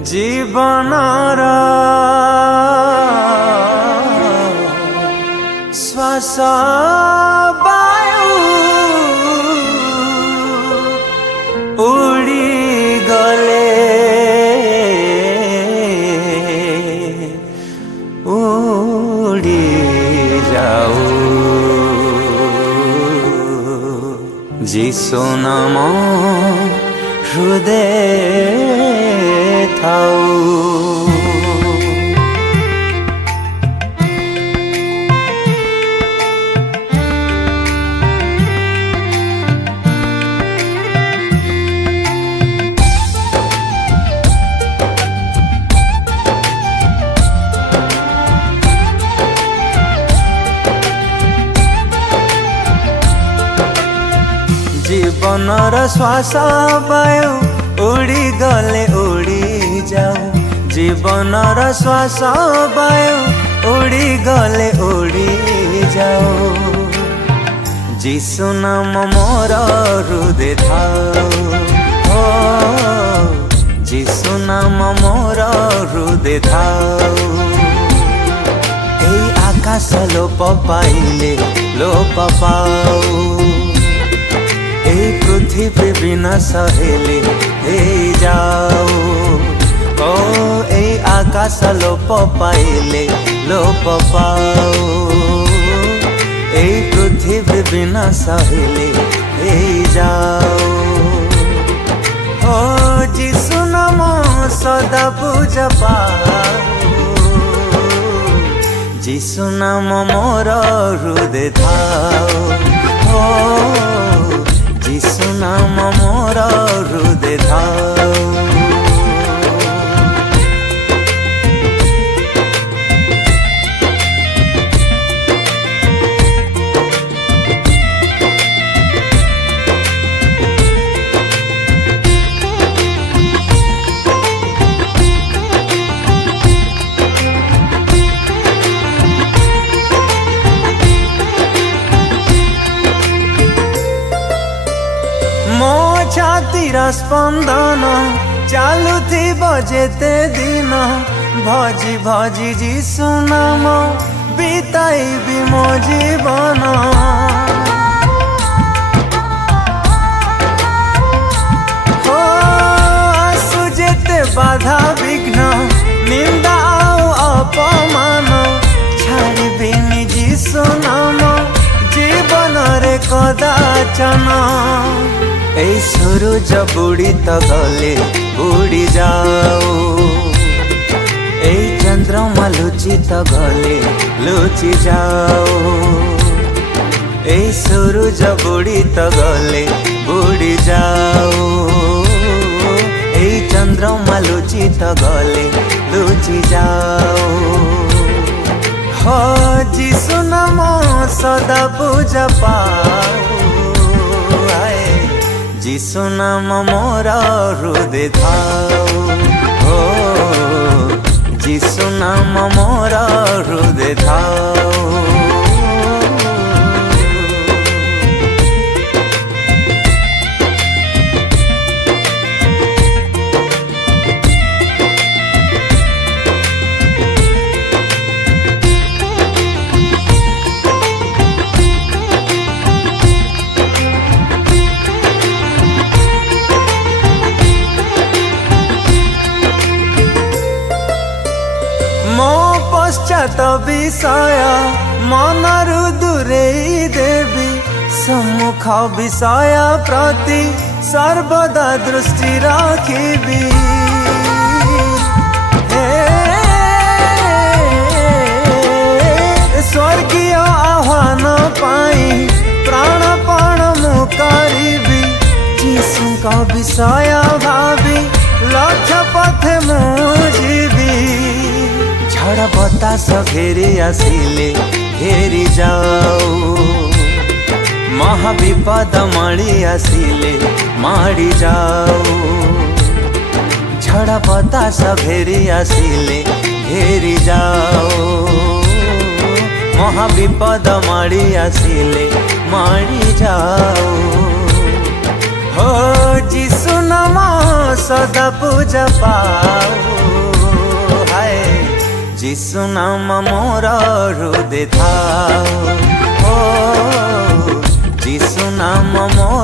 जीवनर श्वास वायु उड़ी गले उड़ी जाऊ जिसु नाम हृदय थाऊ। जीवनर श्वास वायु उड़ी गले उड़ी जाऊ जीवनर श्वास वायु उड़ी गले उड़ी जाऊ जिसु नाम मोर हृदय थाऊ हो जिसु नाम मोर हृदय थाऊ। এই আকাশ লোপ পাইলে লোপ পাও এই পৃথিবী বিনাশ হেলে হয়ে যাও ও এই আকাশ লোপ পাইলে লোপ পাও এই পৃথিবী বিনাশ হেলে হয়ে যাও ও যিশু নাম সদা পূজা পাও যিশু নাম মোর হৃদয় থাও ও যিশু নাম মোর হৃদয় থাও। मो छातीर स्पंदन चालुथिब जेते दिन भजी भजी जिसु नाम बिताइबी मो जीवन हो आसु जेते बाधा विघ्न निंदा अपमान छाड़िबिनी जिसु नाम जीवन रे कदाचन। এই সূরজ বুড়িত গলে উড়ি যাও এই চন্দ্রমা লুচিত গলে লুচি যাও এই সূরজ বুড়িত গলে বুড়ি যাও এই চন্দ্রমা লুচিত গলে লুচি যাও हो যিশু নাম সদা পূজা পাও যিশু নাম মোর হৃদয় থাও ও যিশু নাম মোর হৃদয় থাও। मो पश्चात विषय मनरु दूरेई देवी सम्मुख विषय प्रति सर्वदा दृष्टि रखिबी स्वर्गीय आह्वान पाई प्राणपण मु करिबी यीशुଙ୍କ विषय भावी लक्ष्य पथे मु जीवी झड़ बतास घेरी आसिले घेरी जाओ महाविपद माड़ी आसिले माड़ी जाओ झड़ बतास घेरी आसिले घेरी जाओ महाविपद माड़ी आसिले माड़ी जाओ ଓ ଯିଶୁ ନାମ ସଦା ପୂଜା ପାଉ, ହାୟ ଯିଶୁ ନାମ ମୋର ହୃଦେ ଥାଉ, ଓ ଯିଶୁ ନାମ ମୋର